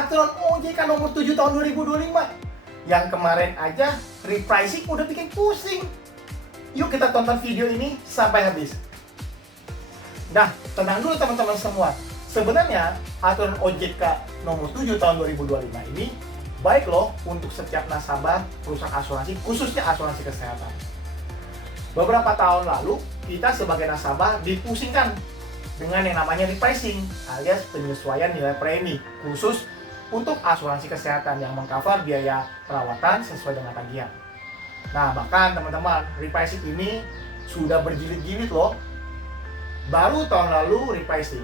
aturan OJK nomor 7 tahun 2025. Yang kemarin aja repricing udah bikin pusing. Yuk kita tonton video ini sampai habis. Nah, tenang dulu teman-teman semua. Sebenarnya aturan OJK nomor 7 tahun 2025 ini baik loh untuk setiap nasabah perusahaan asuransi, khususnya asuransi kesehatan. Beberapa tahun lalu, kita sebagai nasabah dipusingkan dengan yang namanya repricing alias penyesuaian nilai premi khusus untuk asuransi kesehatan yang mengcover biaya perawatan sesuai dengan tagihan. Nah, bahkan teman-teman, repricing ini sudah berjilid-jilid loh. Baru tahun lalu repricing.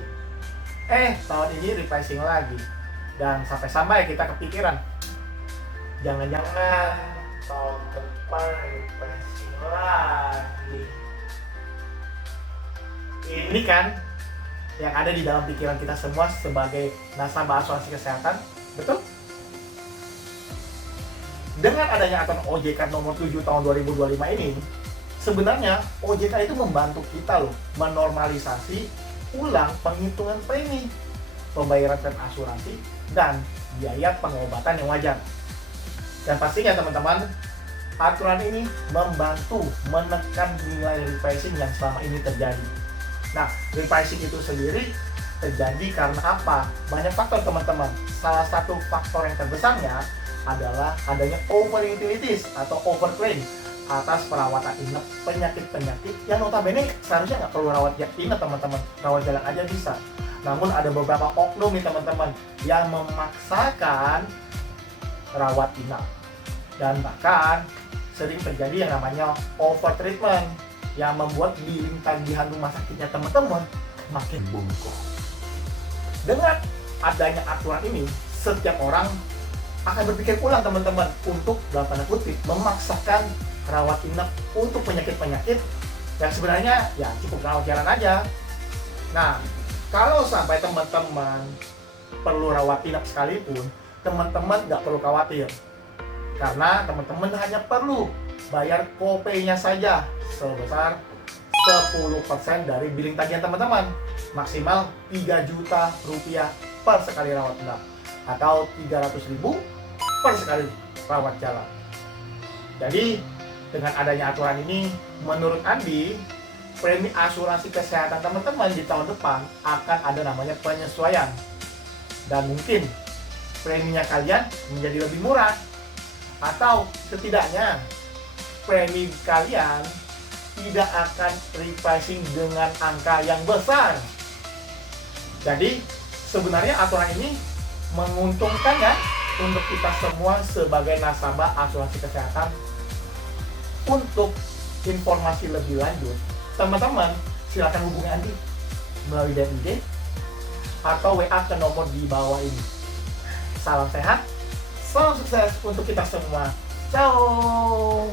Tahun ini repricing lagi. Dan sampai-sampai kita kepikiran, jangan-jangan tahun depan repricing lagi. Ini kan yang ada di dalam pikiran kita semua sebagai nasabah asuransi kesehatan, betul? Dengan adanya aturan OJK nomor 7 tahun 2025 ini, sebenarnya OJK itu membantu kita loh menormalisasi ulang penghitungan premi, pembayaran premi asuransi, dan biaya pengobatan yang wajar. Dan pastinya teman-teman, aturan ini membantu menekan nilai repricing yang selama ini terjadi. Nah, repricing itu sendiri terjadi karena apa? Banyak faktor teman-teman. Salah satu faktor yang terbesarnya adalah adanya over utilities atau overclaim atas perawatan inap penyakit-penyakit yang notabene seharusnya nggak perlu rawat inap teman-teman, rawat jalan aja bisa. Namun ada beberapa oknum nih teman-teman yang memaksakan rawat inap, dan bahkan sering terjadi yang namanya overtreatment yang membuat billing tagihan rumah sakitnya teman-teman makin bungkuk. Dengan adanya aturan ini, setiap orang akan berpikir ulang teman-teman untuk dalam tanda kutip memaksakan rawat inap untuk penyakit-penyakit yang sebenarnya ya cukup rawat jalan aja. Nah, kalau sampai teman-teman perlu rawat inap sekalipun, teman-teman nggak perlu khawatir, karena teman-teman hanya perlu bayar kopainya saja sebesar 10% dari billing tagihan teman-teman, maksimal 3 juta rupiah per sekali rawat inap atau 300.000 per sekali rawat jalan. Jadi dengan adanya aturan ini, menurut Andi, premi asuransi kesehatan teman-teman di tahun depan akan ada namanya penyesuaian, dan mungkin preminya kalian menjadi lebih murah, atau setidaknya premi kalian tidak akan repricing dengan angka yang besar. Jadi sebenarnya aturan ini menguntungkan ya untuk kita semua sebagai nasabah asuransi kesehatan. Untuk informasi lebih lanjut, teman-teman silakan hubungi Andi melalui DM IG atau WA ke nomor di bawah ini. Salam sehat, salam sukses untuk kita semua. Ciao.